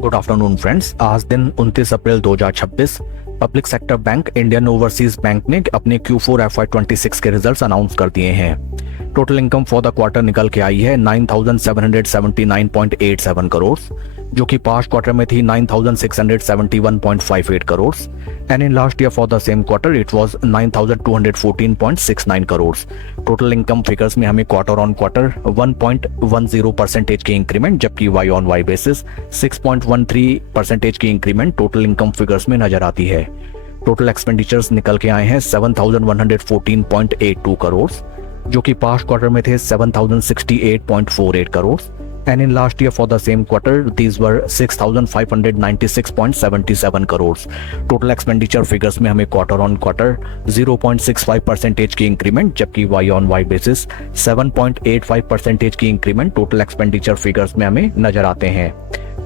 Good afternoon friends. आज दिन 29 अप्रैल 2026 public sector bank Indian Overseas bank ने अपने Q4 FY26 के रिजल्ट्स अनाउंस कर दिए हैं। Total income for the quarter निकल के आई है 9,779.87 करोड़, जो कि पास्ट क्वार्टर में थी 9,671.58 crore and in last year for the same quarter it was 9,214.69 crore. Total income figures में हमें क्वार्टर ऑन क्वार्टर 1.10% की इंक्रीमेंट, जबकि वाई ऑन वाई बेसिस 6.13% की इंक्रीमेंट टोटल इनकम फिगर्स में नजर आती है। टोटल एक्सपेंडिचर्स निकल के आए हैं 7,114.82 करोड़, जो कि पास्ट क्वार्टर में थे 7,068.48 crore and in last year for the same quarter these were 6,596.77 crore. Total expenditure figures में हमें क्वार्टर ऑन क्वार्टर 0.65% की इंक्रीमेंट, जबकि वाई ऑन वाई बेसिस 7.85% की इंक्रीमेंट टोटल एक्सपेंडिचर फिगर्स में हमें नजर आते हैं।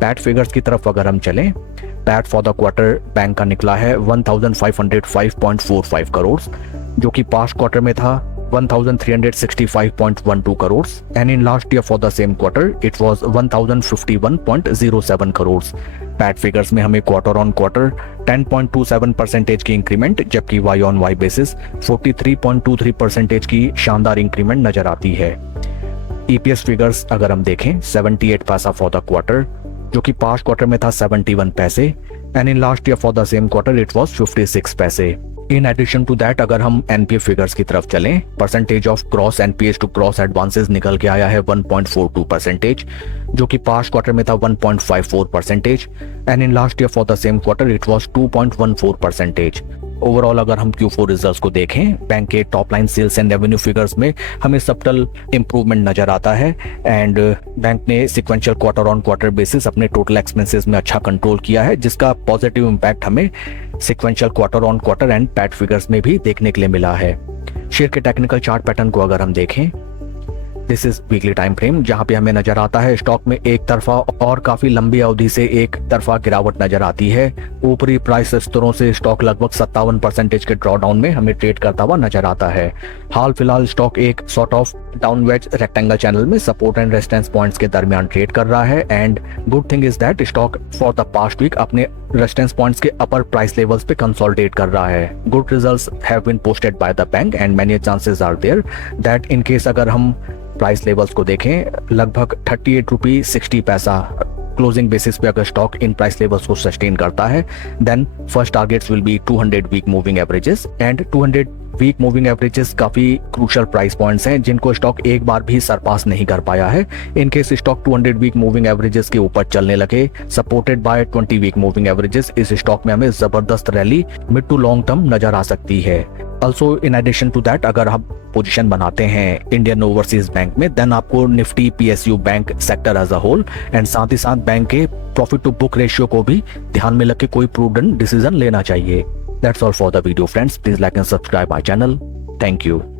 पैट फिगर्स की तरफ अगर हम चलें, PAT for the quarter bank का निकला है 1,505.45 करोड़, जो कि पास्ट क्वार्टर में था 1,365.12 crore and in last year for the same quarter it was 1,051.07 crore. PAT figures में हमें क्वार्टर ऑन क्वार्टर 10.27% की इंक्रीमेंट, जबकि वाई ऑन वाई बेसिस 43.23% की शानदार इंक्रीमेंट नजर आती है। ईपीएस फिगर्स अगर हम देखें 78 पैसा फॉर द क्वार्टर, जो कि पास्ट क्वार्टर में था 71 पैसे and in last year for the same quarter it was 56 पैसे। इन एडिशन टू दैट अगर हम एनपीए फिगर्स की तरफ चलें, percentage of gross NPAs to gross advances निकल के आया है 1.42%, जो कि पास्ट क्वार्टर में था 1.54% and in last year for the same quarter it was 2.14%। Overall अगर हम Q4 रिजल्ट्स को देखें, बैंक के top line sales and revenue figures में हमें सब्टल इंप्रूवमेंट नजर आता है एंड बैंक ने sequential quarter on quarter basis अपने टोटल एक्सपेंसेस में अच्छा कंट्रोल किया है, जिसका पॉजिटिव इंपैक्ट हमें sequential quarter on quarter and PAT figures में भी देखने के लिए मिला है। शेयर के टेक्निकल चार्ट पैटर्न को अगर हम देखें, this is weekly time frame, जहां पे हमें नजर आता है स्टॉक में एक तरफा और काफी लंबी अवधि से एक तरफा गिरावट नजर आती है। ऊपरी प्राइस स्तरों से स्टॉक लगभग 57% के ड्रॉडाउन में हमें ट्रेड करता हुआ नजर आता है। हाल फिलहाल स्टॉक एक sort of downward rectangle channel में सपोर्ट एंड रेजिस्टेंस पॉइंट्स के दरमियान ट्रेड कर रहा है and good thing is that stock for the past week अपने रेजिस्टेंस पॉइंट्स के अपर प्राइस लेवल्स पे कंसोलिडेट कर रहा है। Good results have been posted by the bank and many chances are there that in case अगर हम price levels को देखें, लगभग 38 रुपये 60 पैसा क्लोजिंग बेसिस पे अगर स्टॉक इन प्राइस लेवल्स को सस्टेन करता है, then first targets will be 200 week moving averages and 200 week moving averages काफी क्रूशियल प्राइस पॉइंट्स हैं जिनको स्टॉक एक बार भी सरपास नहीं कर पाया है। In case stock 200 week moving averages के ऊपर चलने लगे, supported by 20 week moving averages, इस स्टॉक में हमें जबरदस्त rally mid to long term नजर आ सकती है। Also in addition to that अगर हम पोजीशन बनाते हैं इंडियन ओवरसीज बैंक में, देन आपको Nifty PSU bank sector as a whole and साथ ही साथ बैंक के प्रॉफिट टू बुक रेशियो को भी ध्यान में रख के कोई प्रूडेंट डिसीजन लेना चाहिए। That's all for the video friends. Please like and subscribe my channel. Thank you.